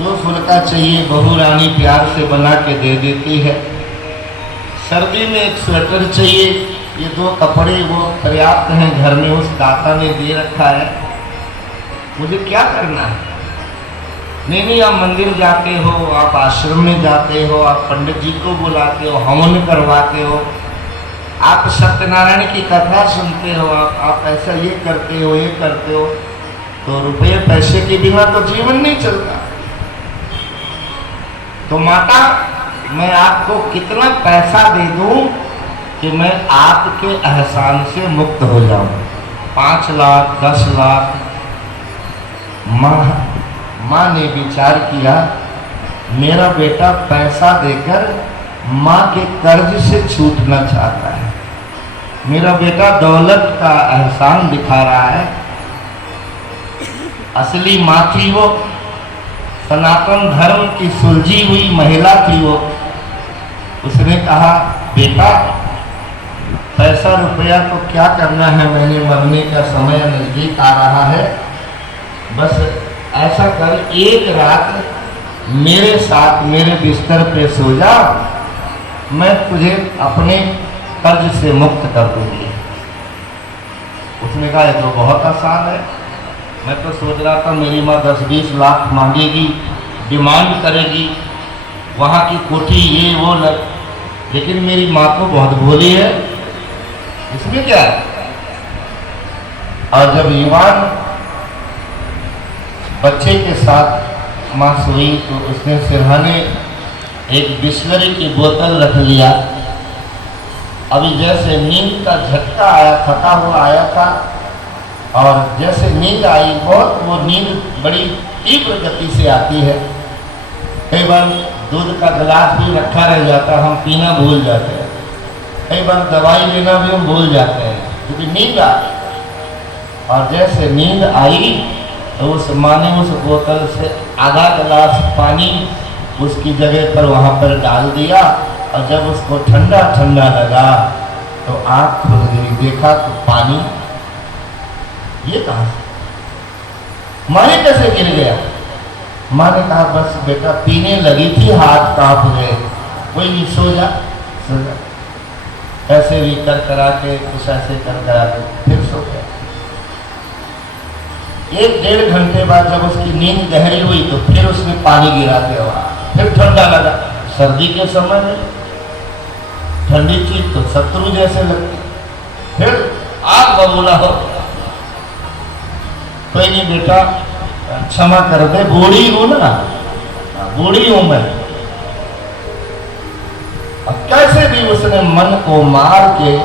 दो फुलका चाहिए, बहू रानी प्यार से बना के दे देती है। सर्दी में एक स्वेटर चाहिए, ये दो कपड़े वो पर्याप्त हैं, घर में उस दाता ने दे रखा है। मुझे क्या करना है? नहीं, आप मंदिर जाते हो, आप आश्रम में जाते हो, आप पंडित जी को बुलाते हो, हवन करवाते हो, आप सत्यनारायण की कथा सुनते हो, आप ऐसा ये करते हो, ये करते हो, तो रुपये पैसे के बिना तो जीवन नहीं चलता। तो माता, मैं आपको कितना पैसा दे दूं कि मैं आपके एहसान से मुक्त हो जाऊं? 5 लाख, 10 लाख? माँ ने विचार किया, मेरा बेटा पैसा देकर माँ के कर्ज से छूटना चाहता है, मेरा बेटा दौलत का एहसान दिखा रहा है। असली माँ थी वो, सनातन धर्म की सुलझी हुई महिला थी वो। उसने कहा, बेटा पैसा रुपया तो क्या करना है, मैंने मरने का समय नजदीक आ रहा है, बस ऐसा कर, एक रात मेरे साथ मेरे बिस्तर पे सो जा, मैं तुझे अपने कर्ज से मुक्त कर दूंगी। उसने कहा, ये तो बहुत आसान है, मैं तो सोच रहा था मेरी माँ 10-20 लाख मांगेगी, डिमांड करेगी, वहाँ की कोठी ये वो लेकिन मेरी माँ तो बहुत भोली है, इसमें क्या है? और जब युवान बच्चे के साथ माँ सोई तो उसने सिरहाने एक बिस्लरी की बोतल रख लिया। अभी जैसे नींद का झटका आया, थका हुआ आया था, और जैसे नींद आई, बहुत वो नींद बड़ी तीव्र गति से आती है। कई बार दूध का गिलास भी रखा रह जाता है, हम पीना भूल जाते हैं, कई बार दवाई लेना भी हम भूल जाते हैं, क्योंकि नींद आ गई। और जैसे नींद आई तो उस माँ ने उस बोतल से आधा गिलास पानी उसकी जगह पर वहाँ पर डाल दिया, और जब उसको ठंडा ठंडा लगा तो आँख खुल गई, देखा तो पानी, ये कहाँ से? माँ ने कैसे गिर गया? माँ ने कहा, बस बेटा पीने लगी थी, हाथ कांप गए, कोई नहीं, सो जा सो जा। ऐसे भी कर करा के, कुछ ऐसे कर करा के फिर सो गया। 1-1.5 घंटे बाद जब उसकी नींद गहरी हुई तो फिर उसने पानी गिरा दिया, फिर ठंडा लगा। सर्दी के समय में ठंडी चीज तो शत्रु जैसे लगती, फिर आग बबूला हो, कोई नहीं बेटा क्षमा कर दे, बूढ़ी हूं ना, बूढ़ी हूं मैं। अब कैसे भी उसने मन को मार के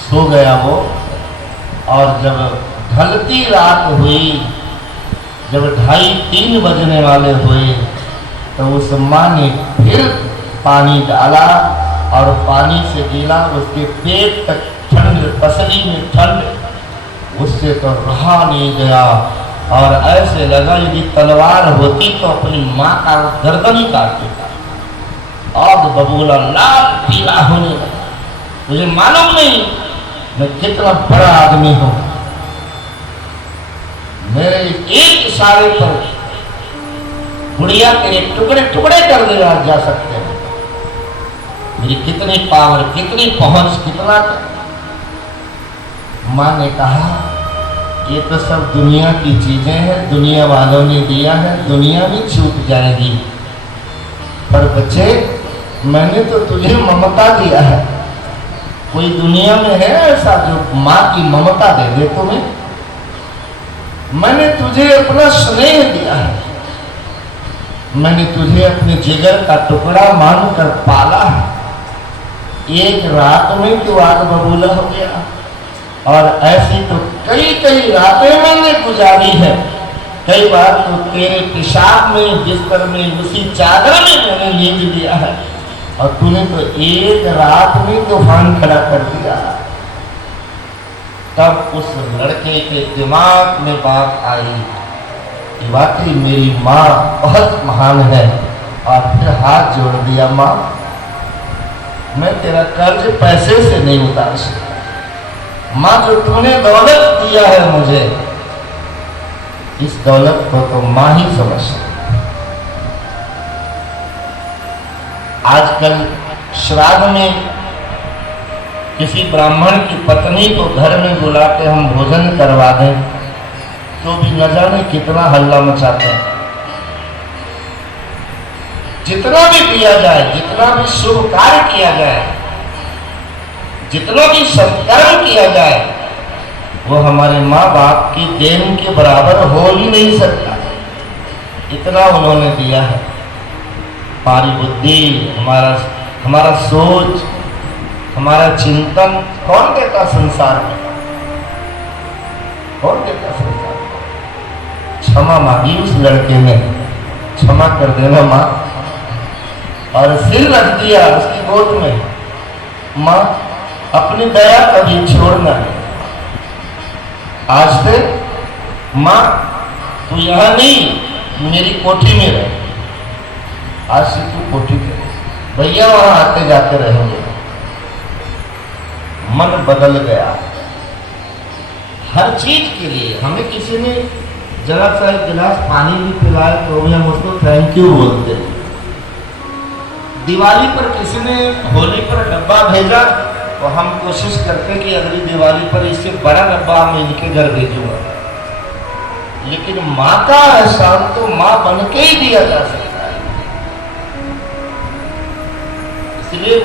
सो गया वो। और जब ढलती रात हुई, जब 2:30-3 बजने वाले हुए, तो उस माँ ने फिर पानी डाला और पानी से गिला, उसके पेट तक ठंड, पसली में ठंड, उससे तो रहा नहीं गया। और ऐसे लगा यदि तलवार होती तो अपनी माँ का गर्दन ही काट देता। आग बबूला लाल पीला होने लगा। मुझे मालूम नहीं मैं कितना बड़ा आदमी हूं, मेरे एक इशारे पर गुड़िया के टुकड़े टुकड़े कर दिया जा सकते हैं। मेरी कितनी पावर, कितनी पहुंच, कितना। माँ ने कहा, ये तो सब दुनिया की चीजें हैं, दुनिया वालों ने दिया है, दुनिया भी छूट जाएगी, पर बच्चे मैंने तो तुझे ममता दिया है। कोई दुनिया में है ऐसा जो माँ की ममता दे दे तुम्हें? मैंने तुझे अपना स्नेह दिया है, मैंने तुझे अपने जिगर का टुकड़ा मानकर पाला है। एक रात में तू आग बबूला हो गया, और ऐसी तो कई कई रातें मैंने गुजारी है। कई बार तो तेरे पेशाब में, बिस्तर में, उसी चादर में मैंने नींद लिया है, और तूने तो एक रात में तूफान खड़ा कर दिया। तब उस लड़के के दिमाग में बात आई कि वाकई मेरी माँ बहुत महान है, और फिर हाथ जोड़ दिया, माँ मैं तेरा कर्ज पैसे से नहीं उतार सकता, माँ जो तूने दौलत दिया है मुझे, इस दौलत को तो माँ ही समझ सकती। आजकल श्राद्ध में किसी ब्राह्मण की पत्नी को घर में बुला के हम भोजन करवा दें तो भी न जाने कितना हल्ला मचाते हैं। जितना भी किया जाए, जितना भी शुभ कार्य किया जाए, जितना भी सत्कर्म किया जाए, वो हमारे माँ बाप की देन के बराबर हो ही नहीं सकता। इतना उन्होंने दिया है। हमारी बुद्धि, हमारा सोच, हमारा चिंतन कौन देता संसार में? कौन देता संसार में? क्षमा मांगी उस लड़के ने, क्षमा कर देना माँ, और सिर रख दिया उसकी गोद में। माँ अपनी दया कभी छोड़ना है। आज से माँ तू यहाँ नहीं, मेरी कोठी में रह। आज से तू कोठी में, भैया वहां आते जाते रहेंगे। मन बदल गया हर चीज के लिए। हमें किसी ने जरा सा एक गिलास पानी भी पिलाए तो भी हम उसको थैंक यू बोलते। दिवाली पर किसी ने होली पर डब्बा भेजा तो हम कोशिश करते कि अगली दिवाली पर इससे बड़ा डब्बा मैं इनके घर भेजूंगा। लेकिन माँ का एहसान तो माँ बन के ही दिया जा सकता है। इसलिए